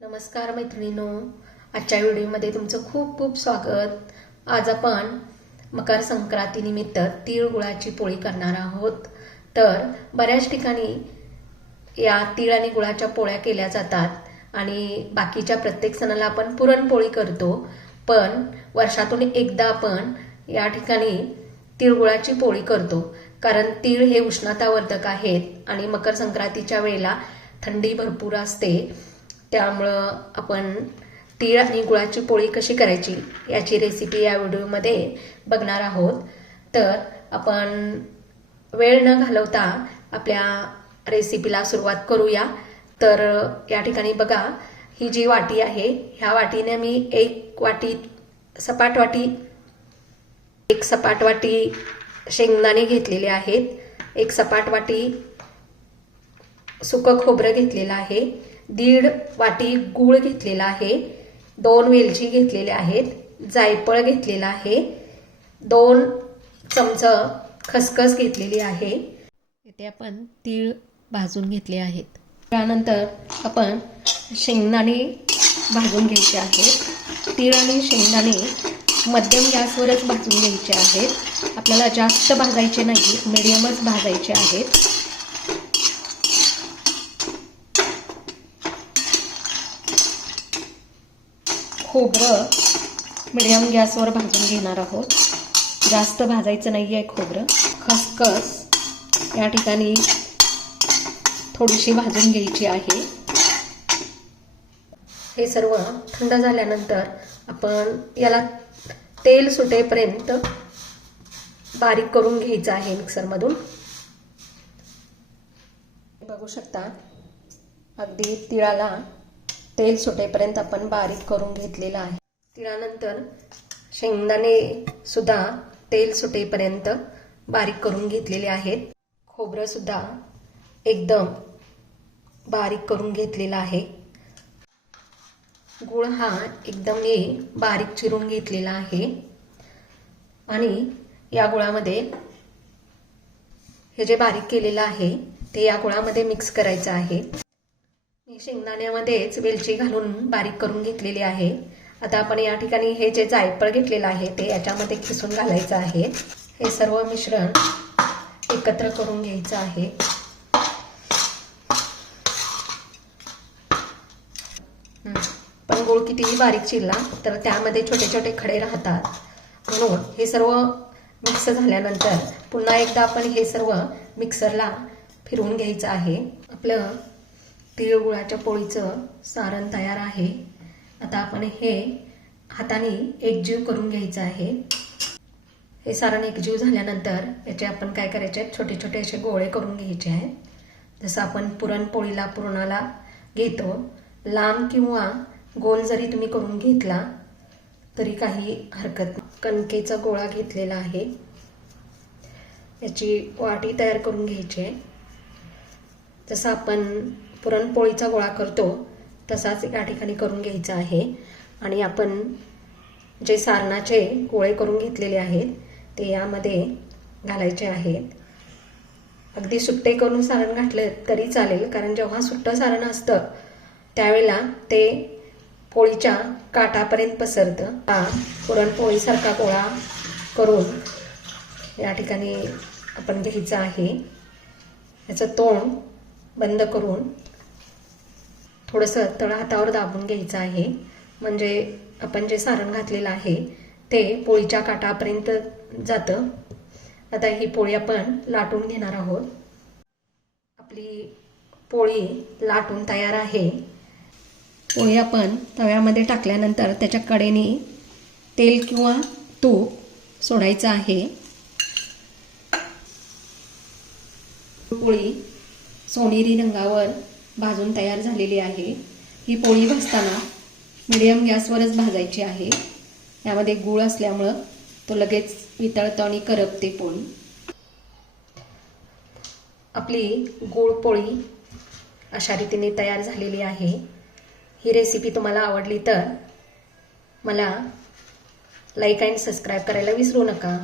नमस्कार मैत्रिणींनो, आजच्या व्हिडिओमध्ये तुमचं खूप खूप स्वागत। आज आपण मकर संक्रांती निमित्त तीळ गुळाची पोळी करणार आहोत। तर बऱ्याच ठिकाणी या तीळ आणि गुळाच्या पोळ्या केल्या जातात आणि बाकीच्या प्रत्येक सणाला आपण पुरणपोळी करतो, पण वर्षातून एकदा आपण या ठिकाणी तिळगुळाची पोळी करतो, कारण तीळ हे उष्णतावर्धक आहेत आणि मकर संक्रांतीच्या वेळेला थंडी भरपूर असते। त्यामुळं आपण तीळ आणि गुळाची पोळी कशी करायची याची रेसिपी या व्हिडिओमध्ये बघणार आहोत। तर आपण वेळ न घालवता आपल्या रेसिपीला सुरुवात करूया। तर या ठिकाणी बघा, ही जी वाटी आहे ह्या वाटीने मी एक सपाट वाटी शेंगदाणे घेतलेले आहेत, एक सपाट वाटी सुकं खोबरं घेतलेलं आहे, 1.5 वाटी गूळ घेतलेला आहे, 2 वेलची घेतलेल्या आहेत, जायफळ घेतलेला आहे, 2 चमच खसखस घेतलेली आहे। इथे आपण तीळ भाजून घेतले आहेत। त्यानंतर आपण शेंगदाणे भाजून घ्यायचे आहेत। तीळ आणि शेंगदाणे मध्यम गॅसवरच भाजून घ्यायचे आहेत, आपल्याला जास्त भाजायचे नाही, मीडियमच भाजायचे आहेत। खोबरं मीडियम गॅसवर भाजून घेणार आहोत, जास्त भाजायचं नाही आहे खोबरं। खसखस या ठिकाणी थोडीशी भाजून घ्यायची आहे। हे सर्व थंड झाल्यानंतर आपण याला तेल सुटेपर्यंत बारीक करून घ्यायचं आहे मिक्सरमधून। बघू शकता, अगदी तिळाला तेल सुटेपर्यंत आपण बारीक करून घेतलेला आहे। तिळानंतर शेंगदाणे सुद्धा तेल सुटेपर्यंत बारीक करून घेतलेले आहेत। खोबरं सुद्धा एकदम बारीक करून घेतलेला आहे। गूळ हा एकदम मी बारीक चिरून घेतलेला आहे आणि या गुळामध्ये हे जे बारीक केलेलं आहे ते या गुळामध्ये मिक्स करायचं आहे। मी शेंगदाण्यामध्येच वेलची घालून बारीक करून घेतलेली आहे। आता आपण या ठिकाणी हे जे जायफळ घेतलेलं आहे ते याच्यामध्ये खिसून घालायचं आहे। हे सर्व मिश्रण एकत्र करून घ्यायचं आहे। पण गूळ कितीही बारीक चिरला तर त्यामध्ये छोटे छोटे खडे राहतात, म्हणून हे सर्व मिक्स झाल्यानंतर पुन्हा एकदा आपण हे सर्व मिक्सरला फिरवून घ्यायचं आहे। आपलं तीळ गुळाच्या पोळीचं सारण तयार आहे। आता आपण हे हाताने एकजीव करून घ्यायचं आहे। हे सारण एकजीव झाल्यानंतर याचे आपण काय करायचे, छोटे छोटे असे गोळे करून घ्यायचे आहेत, जसं आपण पुरणपोळीला पुरणाला घेतो। लांब किंवा गोल जरी तुम्ही करून घेतला तरी काही हरकत नाही। कणकेचा गोळा घेतलेला आहे, याची वाटी तयार करून घ्यायची आहे। जसं आपण पुरणपोळीचा गोळा करतो तसाच या ठिकाणी करून घ्यायचा आहे आणि आपण जे सारणाचे गोळे करून घेतलेले आहेत ते यामध्ये घालायचे आहेत। अगदी सुट्टे करून सारण घातले तरी चालेल, कारण जेव्हा सुट्टं सारण असतं त्यावेळेला ते पोळीच्या काठापर्यंत पसरतं। हा पुरणपोळीसारखा गोळा करून या ठिकाणी आपण घ्यायचं आहे। याचं तोंड बंद करून थोडंसं तळहातावर दाबून घ्यायचं आहे, म्हणजे आपण जे सारण घातलेलं आहे ते पोळीच्या काठापर्यंत जातं। आता ही पोळी आपण लाटून घेणार आहोत। आपली पोळी लाटून तयार आहे। पोळी आपण तव्यामध्ये टाकल्यानंतर त्याच्या कडेने तेल किंवा तूप सोडायचं आहे। पोळी सोनेरी रंगावर भाजून तयार झालेली आहे। ही पोळी भाजताना मीडियम गॅसवरच भाजायची आहे, यामध्ये गूळ असल्यामुळं तो लगेच वितळतो आणि करपते पोळी। आपली गूळ पोळी अशा रीतीने तयार झालेली आहे। ही रेसिपी तुम्हाला आवडली तर मला लाईक आणि सबस्क्राईब करायला विसरू नका।